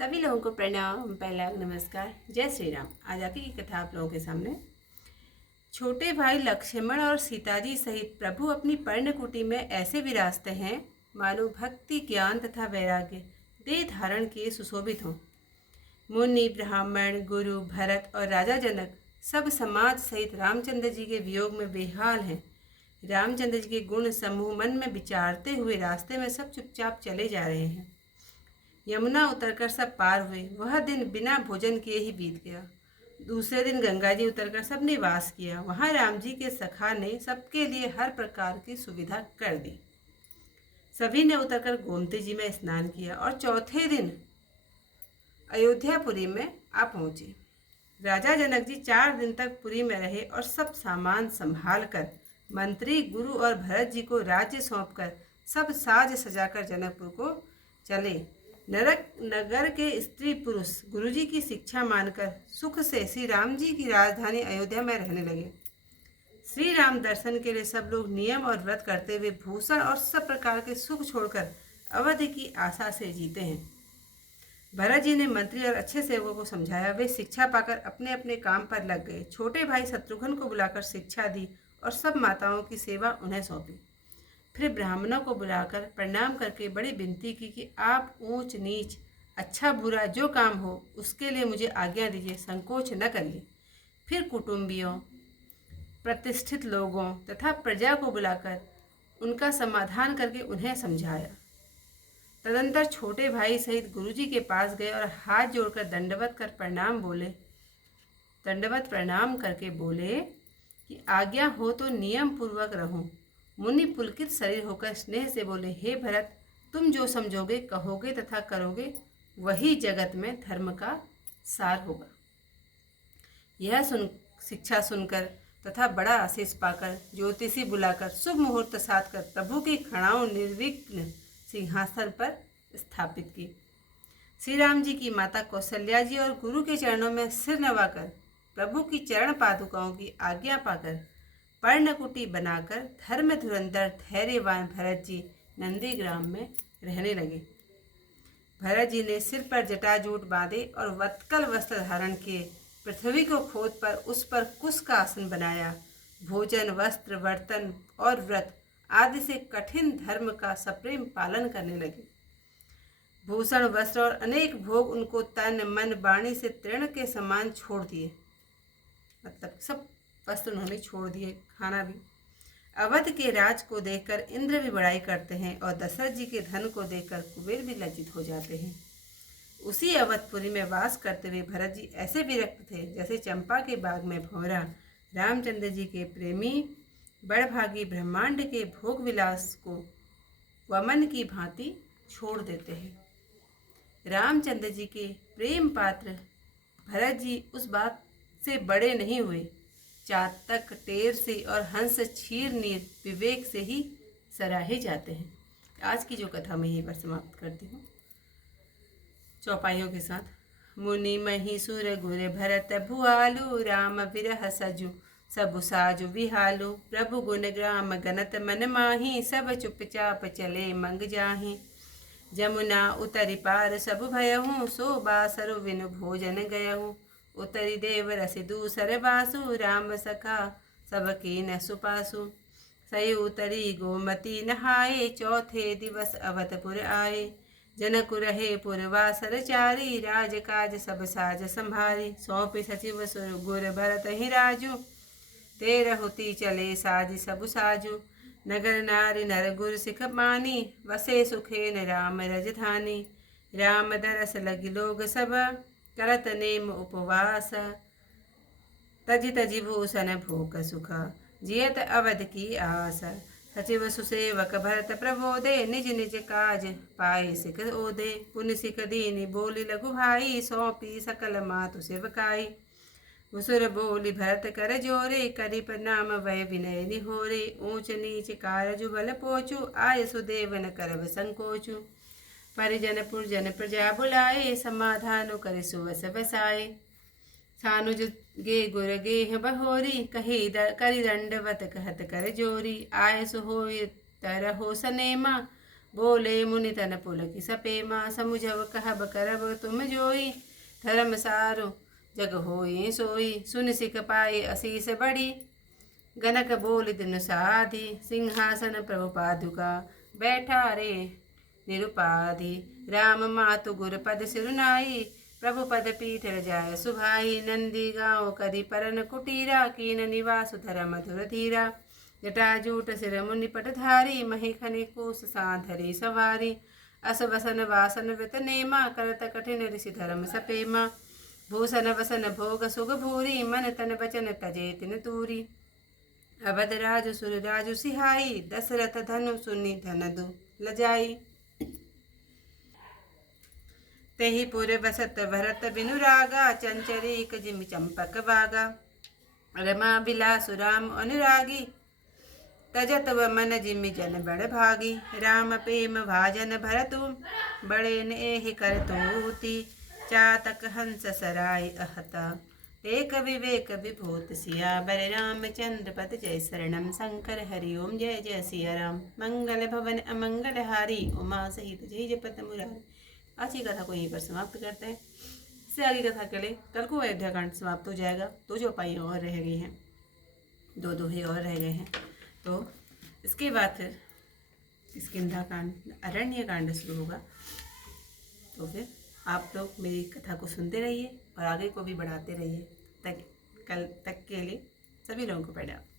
सभी लोगों को प्रणाम, पहला नमस्कार, जय श्री राम। आज आगे की कथा आप लोगों के सामने। छोटे भाई लक्ष्मण और सीताजी सहित प्रभु अपनी पर्णकुटी में ऐसे विराजते हैं मानो भक्ति, ज्ञान तथा वैराग्य देह धारण किए सुशोभित हों। मुनि, ब्राह्मण, गुरु, भरत और राजा जनक सब समाज सहित रामचंद्र जी के वियोग में बेहाल हैं। रामचंद्र जी के गुण समूह मन में विचारते हुए रास्ते में सब चुपचाप चले जा रहे हैं। यमुना उतरकर सब पार हुए। वह दिन बिना भोजन किए ही बीत गया। दूसरे दिन गंगा जी उतरकर सब ने वास किया। वहाँ राम जी के सखा ने सबके लिए हर प्रकार की सुविधा कर दी। सभी ने उतरकर गोमती जी में स्नान किया और चौथे दिन अयोध्यापुरी में आ पहुँचे। राजा जनक जी 4 दिन तक पुरी में रहे और सब सामान संभाल कर मंत्री, गुरु और भरत जी को राज्य सौंपकर सब साज सजाकर जनकपुर को चले। नगर के स्त्री पुरुष गुरुजी की शिक्षा मानकर सुख से श्री राम जी की राजधानी अयोध्या में रहने लगे। श्री राम दर्शन के लिए सब लोग नियम और व्रत करते हुए भूषण और सब प्रकार के सुख छोड़कर अवधि की आशा से जीते हैं। भरत जी ने मंत्री और अच्छे सेवकों को समझाया। वे शिक्षा पाकर अपने अपने काम पर लग गए। छोटे भाई शत्रुघ्न को बुलाकर शिक्षा दी और सब माताओं की सेवा उन्हें सौंपी। फिर ब्राह्मणों को बुलाकर प्रणाम करके बड़ी विनती की कि आप ऊंच नीच, अच्छा बुरा जो काम हो उसके लिए मुझे आज्ञा दीजिए, संकोच न करिए। फिर कुटुंबियों, प्रतिष्ठित लोगों तथा प्रजा को बुलाकर उनका समाधान करके उन्हें समझाया। तदंतर छोटे भाई सहित गुरुजी के पास गए और हाथ जोड़कर दंडवत प्रणाम करके बोले कि आज्ञा हो तो नियम पूर्वक रहूं। मुनि पुलकित शरीर होकर स्नेह से बोले, हे भरत, तुम जो समझोगे, कहोगे तथा करोगे वही जगत में धर्म का सार होगा। यह शिक्षा सुनकर तथा बड़ा आशीष पाकर ज्योतिषी बुलाकर शुभ मुहूर्त साध कर प्रभु की खड़ाओं निर्विघ्न सिंहासन पर स्थापित की। श्री राम जी की माता कौशल्या जी और गुरु के चरणों में सिर नवाकर प्रभु की चरण पादुकाओं की आज्ञा पाकर पर्णकुटी बनाकर धर्म धुरंधर धैर्यवान भरत जी नंदीग्राम में रहने लगे। भरत जी ने सिर पर जटाजूट बांधे और वत्कल वस्त्र धारण किए। पृथ्वी को खोद पर उस पर कुश का आसन बनाया। भोजन, वस्त्र, बर्तन और व्रत आदि से कठिन धर्म का सप्रेम पालन करने लगे। भूषण, वस्त्र और अनेक भोग उनको तन, मन, वाणी से तृण के समान छोड़ दिए। मतलब सब वस्त्र उन्होंने छोड़ दिए, खाना भी। अवध के राज को देखकर इंद्र भी बड़ाई करते हैं और दशरथ जी के धन को देखकर कुबेर भी लज्जित हो जाते हैं। उसी अवधपुरी में वास करते हुए भरत जी ऐसे विरक्त थे जैसे चंपा के बाग में भंवरा रामचंद्र जी के प्रेमी बड़भागी ब्रह्मांड के भोग विलास को वमन की भांति छोड़ देते हैं। रामचंद्र जी के प्रेम पात्र भरत जी उस बात से बड़े नहीं हुए। चातक, टेरसी और हंस क्षीर नीर विवेक से ही सराहे जाते हैं। आज की जो कथा मैं यहीं पर समाप्त करती हूँ चौपाइयों के साथ। मुनि मही सुर गुर भरत भुआलु, राम विरह सजु सबु साजु विहालु। प्रभु गुण ग्राम गनत मन माही, सब चुपचाप चले मंग जाही। जमुना उतरि पार सब भयहूँ, सो बासरु बिनु भोजन गयहूँ। उतरि देव रसि दूसर बासु, राम सखा सबकी न सुपासु। सई उतरी गोमती नहाए, चौथे दिवस अवधपुर आए। जनक रहे पुरवासर चारी, राजकाज सब साज संभारी। सौंपि सचिव सुर गुर भरत ही राजू, 13 होती चले साज सब साजू। नगर नारी नर गुर सिख मानी, वसे सुखेन राम रजधानी। राम दरस लगी लोग सब, करत नेम उपवास। तजि तजि भूषण भोग सुख, जियत अवध की आस। सचिव सुसेवक भरत प्रबोधे, निज निज काज पाए सिख ओधे। पुनि सिख दीनी बोली लघु भाई, सौंपी सकल मातु सेवकाई। उसुर बोली भरत कर जोरे, करि प्रणाम वै विनय निहोरे। ऊंच नीच कारजु बल पोचु, आय सुदेव न करब संकोचु। परिजन पुरजन प्रजा बुलाए, समाधान करि सुवस बसाए। सानुज गे गुर गेह बहोरी, करि दंडवत कहत कर जोरी। आय सो होय तरहो सनेमा, बोले मुनि तन पुलकि सपेमा समुझव कहब करब तुम जोई धर्म सारो जग होई सोई सुन सिख पाए असीस बड़ी गनक बोल दिन साधि सिंहासन प्रभु पादुका बैठा रे निरुपाधि राम मातु गुर पद सिरुनाई प्रभु पद पीठ रजाय सुभाई नंदी गाँव करी परन कुटीरा कीन निवास धर मधुर धीरा जटाजूट सिर मुनिपट धारी मही खनि कोस साधरी सवारी अस वसन वासन वित नेमा करत कठिन ऋषि धर्म सपेमा भूषण वसन भोग सुग भूरी मन तन बचन तजे तिन तूरी अवध राजु सुर राजु सिहाई दशरथ धनु सुनि धन दु लजाई तेहि पुर बसत भरत बिनु रागा चंचरीक जिमि चंपक बागा रमा बिलासु राम अनुरागी तजत व मन जिमि जन बड़ भागी राम प्रेम भाजन भरतु बड़े नेहि कर तूती चातक हंस सराय अहता एक विवेक विभूत सियावर रामचंद्र पद जय शरणम शंकर हरि ओम जय जय सिया राम मंगल भवन अमंगल हारी उमा सहित जय जपत मुरारी। आज की कथा को यहीं पर समाप्त करते हैं। इससे आगे कथा के लिए कल को अयोध्या कांड समाप्त हो जाएगा। तो जो पाई और रह गई हैं, दो दोहे और रह गए हैं, तो इसके बाद फिर किष्किंधा कांड अरण्य कांड शुरू होगा। तो फिर आप लोग मेरी कथा को सुनते रहिए और आगे को भी बढ़ाते रहिए। कल तक के लिए सभी लोगों को प्रणाम।